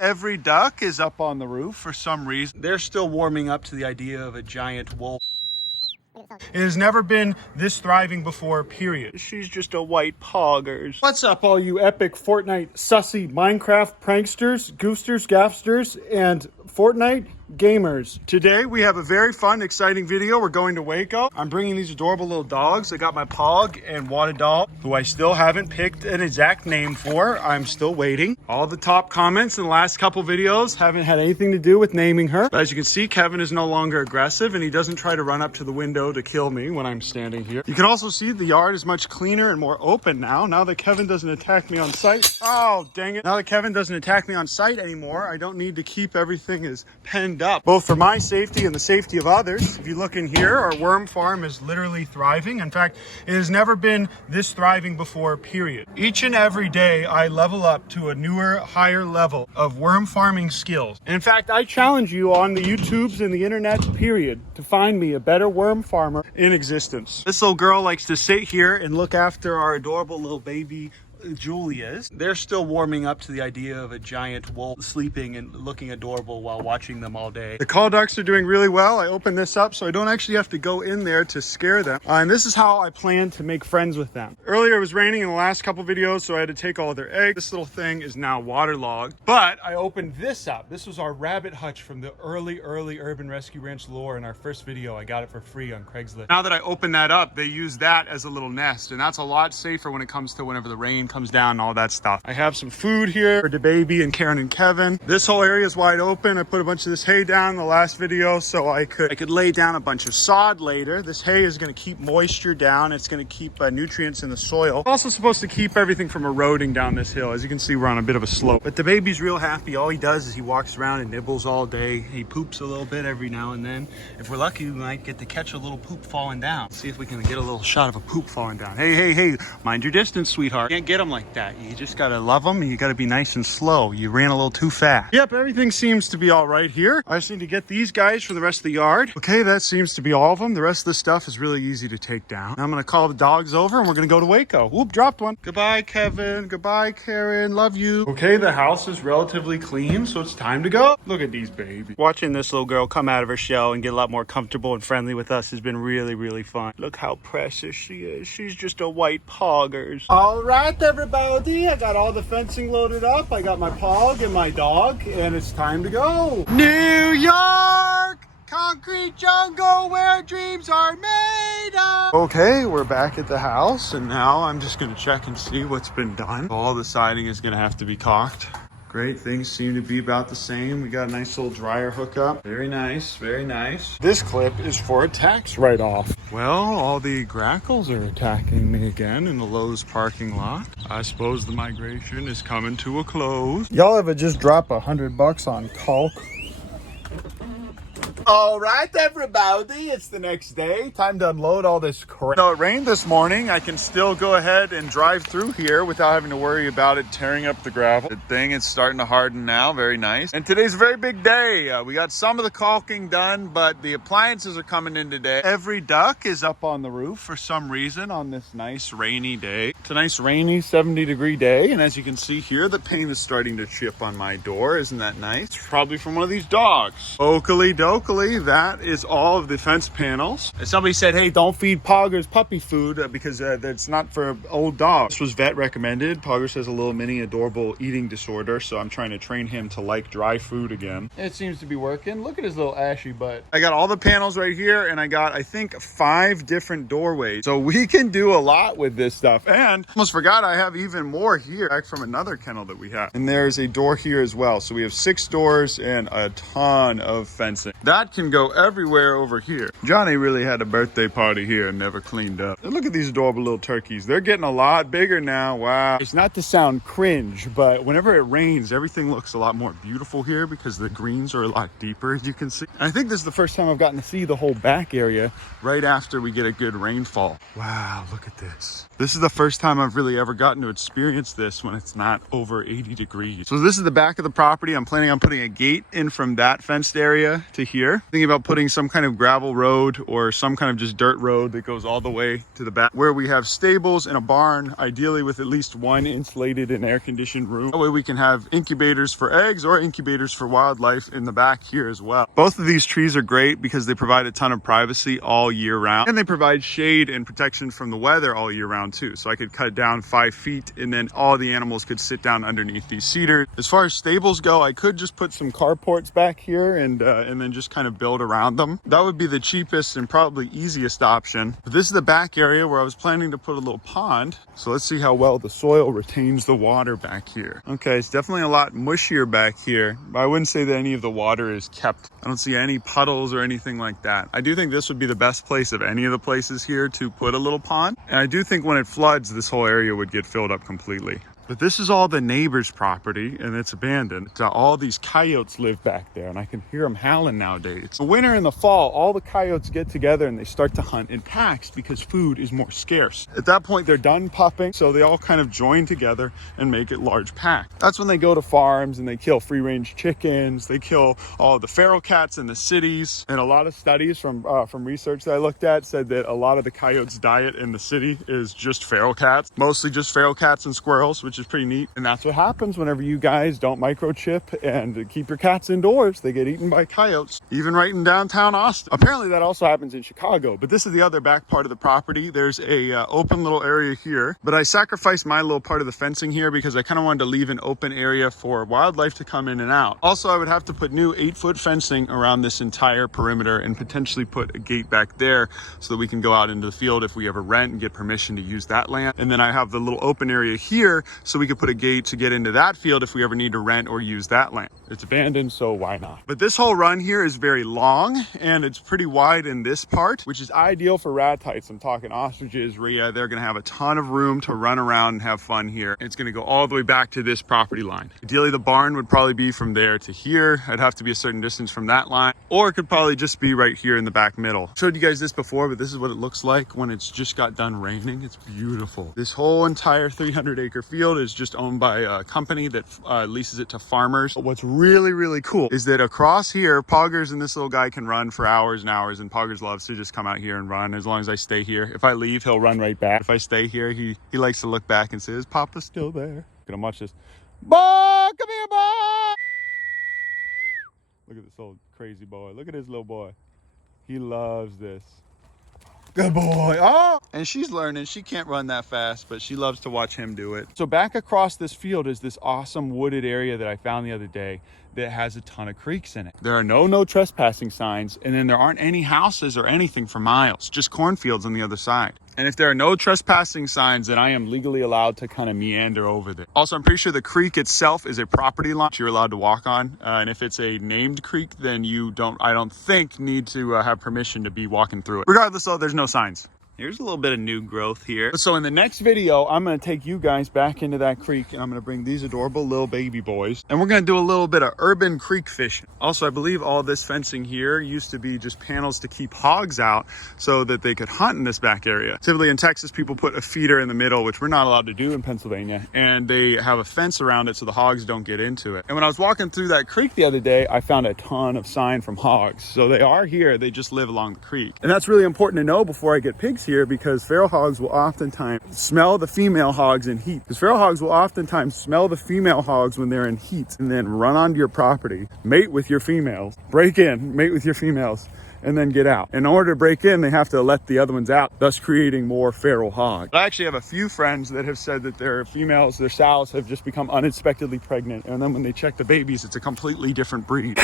Every duck is up on the roof for some reason. They're still warming up to the idea of a giant wolf. It has never been this thriving before, period. She's just a white poggers. What's up, all you epic Fortnite sussy Minecraft pranksters, goosters, gaffsters, and Fortnite gamers. Today we have a very fun, exciting video. We're going to Waco. I'm bringing these adorable little dogs. I got my Pog and Wada doll, who I still haven't picked an exact name for. I'm still waiting. All the top comments in the last couple videos haven't had anything to do with naming her. But as you can see, Kevin is no longer aggressive and he doesn't try to run up to the window to kill me when I'm standing here. You can also see the yard is much cleaner and more open now that Kevin doesn't attack me on sight. Oh, dang it. Now that Kevin doesn't attack me on sight anymore, I don't need to keep everything as penned up, both for my safety and the safety of others. If you look in here, our worm farm is literally thriving. In fact, it has never been this thriving before, period. Each and every day, I level up to a newer, higher level of worm farming skills. And in fact, I challenge you on the YouTubes and the internet, period, to find me a better worm farmer in existence. This little girl likes to sit here and look after our adorable little baby Julia's. They're still warming up to the idea of a giant wolf sleeping and looking adorable while watching them all day. The call ducks are doing really well. I opened this up so I don't actually have to go in there to scare them. And this is how I plan to make friends with them. Earlier it was raining in the last couple videos, so I had to take all their eggs. This little thing is now waterlogged, but I opened this up. This was our rabbit hutch from the early Urban Rescue Ranch lore in our first video. I got it for free on Craigslist. Now that I opened that up, they use that as a little nest, and that's a lot safer when it comes to whenever the rain comes down and all that stuff. I have some food here for the baby and Karen and Kevin. This whole area is wide open. I put a bunch of this hay down in the last video so I could lay down a bunch of sod later. This hay is going to keep moisture down. It's going to keep nutrients in the soil. Also supposed to keep everything from eroding down this hill. As you can see, we're on a bit of a slope, but the baby's real happy. All he does is he walks around and nibbles all day. He poops a little bit every now and then. If we're lucky, we might get to catch a little poop falling down. Let's see if we can get a little shot of a poop falling down. Hey, mind your distance, sweetheart. Can't get them like that. You just gotta love them and you gotta be nice and slow. You ran a little too fast. Yep, everything seems to be all right here. I just need to get these guys from the rest of the yard. Okay, that seems to be all of them. The rest of the stuff is really easy to take down. Now I'm gonna call the dogs over and we're gonna go to Waco. Whoop, dropped one. Goodbye, Kevin. Goodbye, Karen. Love you. Okay, the house is relatively clean, so it's time to go. Look at these babies. Watching this little girl come out of her shell and get a lot more comfortable and friendly with us has been really, really fun. Look how precious she is. She's just a white poggers. All right, everybody. I got all the fencing loaded up. I got my Pog and my dog, and it's time to go. New York! Concrete jungle where dreams are made of. Okay, we're back at the house, and now I'm just gonna check and see what's been done. All the siding is gonna have to be caulked. Great, things seem to be about the same. We got a nice little dryer hookup. Very nice, very nice. This clip is for a tax write-off. Well, all the grackles are attacking me again in the Lowe's parking lot. I suppose the migration is coming to a close. Y'all ever just drop $100 on caulk? All right, everybody, it's the next day. Time to unload all this crap. No, it rained this morning. I can still go ahead and drive through here without having to worry about it tearing up the gravel. Good thing it's starting to harden now. Very nice. And today's a very big day. We got some of the caulking done, but the appliances are coming in today. Every duck is up on the roof for some reason on this nice rainy day. It's a nice rainy 70-degree day, and as you can see here, the paint is starting to chip on my door. Isn't that nice? It's probably from one of these dogs. Oakley dokley. That is all of the fence panels. Somebody said, hey, don't feed Poggers puppy food because that's not for old dogs. This was vet recommended. Poggers has a little mini adorable eating disorder, so I'm trying to train him to like dry food again. It seems to be working. Look at his little ashy butt. I got all the panels right here, and I got, I think, 5 different doorways. So we can do a lot with this stuff. And almost forgot I have even more here back from another kennel that we have. And there's a door here as well. So we have 6 doors and a ton of fencing. That can go everywhere over here. Johnny really had a birthday party here and never cleaned up. And look at these adorable little turkeys. They're getting a lot bigger now. Wow. It's not to sound cringe, but whenever it rains, everything looks a lot more beautiful here because the greens are a lot deeper, as you can see. And I think this is the first time I've gotten to see the whole back area right after we get a good rainfall. Wow, look at this. This is the first time I've really ever gotten to experience this when it's not over 80 degrees. So this is the back of the property. I'm planning on putting a gate in from that fenced area to here. here. Thinking about putting some kind of gravel road or some kind of just dirt road that goes all the way to the back, where we have stables and a barn, ideally with at least one insulated and air-conditioned room. That way we can have incubators for eggs or incubators for wildlife in the back here as well. Both of these trees are great because they provide a ton of privacy all year round, and they provide shade and protection from the weather all year round too. So I could cut down 5 feet and then all the animals could sit down underneath these cedars. As far as stables go, I could just put some carports back here and then just kind of build around them. That would be the cheapest and probably easiest option. But this is the back area where I was planning to put a little pond. So let's see how well the soil retains the water back here. Okay, it's definitely a lot mushier back here, but I wouldn't say that any of the water is kept. I don't see any puddles or anything like that. I do think this would be the best place of any of the places here to put a little pond. And I do think when it floods, this whole area would get filled up completely. But this is all the neighbor's property and it's abandoned. All these coyotes live back there and I can hear them howling nowadays. The winter and the fall, all the coyotes get together and they start to hunt in packs because food is more scarce. At that point, they're done pupping, so they all kind of join together and make it large packs. That's when they go to farms and they kill free-range chickens. They kill all the feral cats in the cities. And a lot of studies from research that I looked at said that a lot of the coyotes' diet in the city is just feral cats, mostly just feral cats and squirrels, which is pretty neat. And that's what happens whenever you guys don't microchip and keep your cats indoors. They get eaten by coyotes, even right in downtown Austin. Apparently that also happens in Chicago, but this is the other back part of the property. There's a open little area here, but I sacrificed my little part of the fencing here because I kind of wanted to leave an open area for wildlife to come in and out. Also, I would have to put new 8-foot fencing around this entire perimeter and potentially put a gate back there so that we can go out into the field if we ever rent and get permission to use that land. And then I have the little open area here so we could put a gate to get into that field if we ever need to rent or use that land. It's abandoned, so why not? But this whole run here is very long and it's pretty wide in this part, which is ideal for ratites. I'm talking ostriches, rhea. They're gonna have a ton of room to run around and have fun here. It's gonna go all the way back to this property line. Ideally, the barn would probably be from there to here. I'd have to be a certain distance from that line, or it could probably just be right here in the back middle. Showed you guys this before, but this is what it looks like when it's just got done raining. It's beautiful. This whole entire 300-acre field is just owned by a company that leases it to farmers. But what's really, really cool is that across here, Poggers and this little guy can run for hours and hours, and Poggers loves to just come out here and run as long as I stay here. If I leave, he'll run right back. If I stay here, he likes to look back and say, is Papa still there? Look at him, watch this. Boy, come here, boy! Look at this old crazy boy. Look at his little boy. He loves this. Good boy. Oh! And she's learning. She can't run that fast, but she loves to watch him do it. So back across this field is this awesome wooded area that I found the other day that has a ton of creeks in it. There are no trespassing signs, and then there aren't any houses or anything for miles, just cornfields on the other side. And if there are no trespassing signs, then I am legally allowed to kind of meander over there. Also, I'm pretty sure the creek itself is a property line you're allowed to walk on. And if it's a named creek, then I don't think, need to have permission to be walking through it. Regardless, though, there's no signs. Here's a little bit of new growth here. So in the next video, I'm gonna take you guys back into that creek and I'm gonna bring these adorable little baby boys. And we're gonna do a little bit of urban creek fishing. Also, I believe all this fencing here used to be just panels to keep hogs out so that they could hunt in this back area. Typically in Texas, people put a feeder in the middle, which we're not allowed to do in Pennsylvania. And they have a fence around it so the hogs don't get into it. And when I was walking through that creek the other day, I found a ton of sign from hogs. So they are here, they just live along the creek. And that's really important to know before I get pigs here, because feral hogs will oftentimes smell the female hogs in heat. Because feral hogs will oftentimes smell the female hogs when they're in heat and then run onto your property, mate with your females, break in, mate with your females, and then get out. In order to break in, they have to let the other ones out, thus creating more feral hogs. I actually have a few friends that have said that their females, their sows, have just become unexpectedly pregnant, and then when they check the babies, it's a completely different breed.